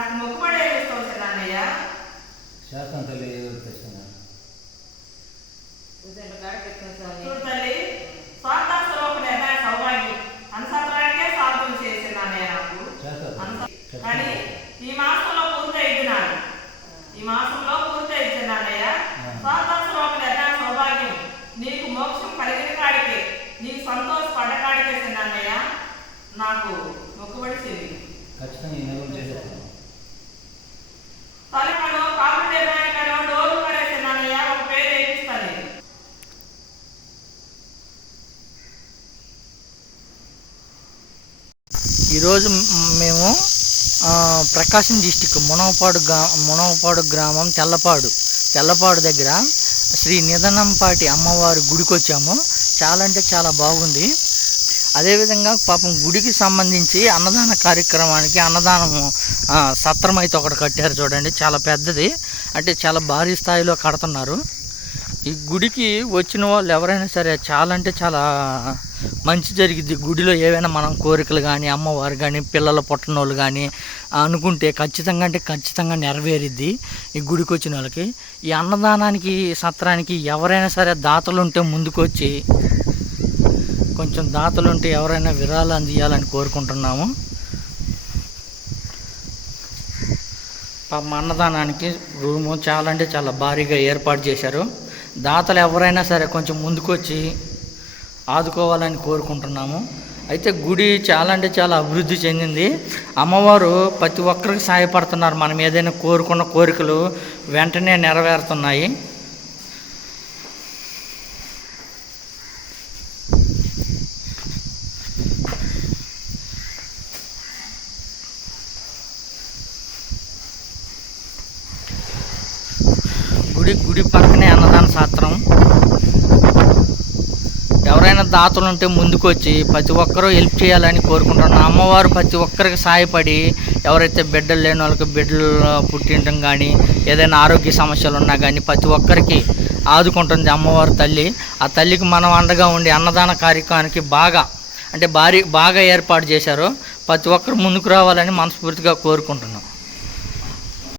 నాకు మొక్కుబడి ఏమి ఇస్తావు అన్నయ్య? శాస్త్రం తల్లి తెస్తున్నా చూడు తల్లి, స్వార్థాసలో ఒక నిర్ణయ సౌభాగ్యం అనుసంధానికే సాధన చేసిన అన్నయ్య నాకు. కానీ ఈ మాసంలో పూర్తయిద్ది నాకు. ఈ మాసంలో పూర్తయిద్ది అన్నయ్య. స్వార్థాసలో ఒక నిర్ణయ సౌభాగ్యం నీకు మోక్షం కలిగిన కాడికే, నీకు సంతోషపడ్డ కాడికే అన్నయ్య. నాకు మొక్కుబడి చెల్లి ఖచ్చితంగా ఈ నెలలు చేసేస్తాను. తలకడో కాపు నిర్ణయానికడో డోలు పడేసిన అన్నయ్య ఒక పేరు వేపిస్తాను. ఈరోజు మేము ప్రకాశం డిస్టిక్ మునవపాడు గ్రామం తెల్లపాడు దగ్గర శ్రీ నిదనంపాటి అమ్మవారి గుడికి వచ్చాము. చాలా అంటే చాలా బాగుంది. అదేవిధంగా పాపం గుడికి సంబంధించి అన్నదాన కార్యక్రమానికి అన్నదానము సత్రం అయితే ఒకటి కట్టారు చూడండి. చాలా పెద్దది, అంటే చాలా భారీ స్థాయిలో కడుతున్నారు. ఈ గుడికి వచ్చిన వాళ్ళు ఎవరైనా సరే చాలా అంటే చాలా మంచి జరిగిద్ది. గుడిలో ఏవైనా మనం కోరికలు కానీ అమ్మవారు కానీ పిల్లలు పుట్టినోళ్ళు కానీ అనుకుంటే ఖచ్చితంగా నెరవేరిద్ది ఈ గుడికి వచ్చిన వాళ్ళకి. ఈ అన్నదానానికి సత్రానికి ఎవరైనా సరే దాతలు ఉంటే ముందుకొచ్చి కొంచెం దాతలుంటే ఎవరైనా విరాళాలు అందియాలని కోరుకుంటున్నాము. పాపం అన్నదానానికి రూము చాలా అంటే చాలా భారీగా ఏర్పాటు చేశారు. దాతలు ఎవరైనా సరే కొంచెం ముందుకొచ్చి ఆదుకోవాలని కోరుకుంటున్నాము. అయితే గుడి చాలా అంటే చాలా అభివృద్ధి చెందింది. అమ్మవారు ప్రతి ఒక్కరికి సహాయపడుతున్నారు. మనం ఏదైనా కోరుకున్న కోరికలు వెంటనే నెరవేరుతున్నాయి. గుడి పక్కనే అన్నదాన శాస్త్రం. ఎవరైనా దాతలు ఉంటే ముందుకొచ్చి ప్రతి ఒక్కరూ హెల్ప్ చేయాలని కోరుకుంటున్నాను. అమ్మవారు ప్రతి ఒక్కరికి సహాయపడి ఎవరైతే బిడ్డలు లేని వాళ్ళకి బిడ్డలు పుట్టించడం కానీ ఏదైనా ఆరోగ్య సమస్యలు ఉన్నా కానీ ప్రతి ఒక్కరికి ఆదుకుంటుంది అమ్మవారు తల్లి. ఆ తల్లికి మనం అండగా ఉండి అన్నదాన కార్యక్రమానికి బాగా ఏర్పాటు చేశారు. ప్రతి ఒక్కరు ముందుకు రావాలని మనస్ఫూర్తిగా కోరుకుంటున్నాం.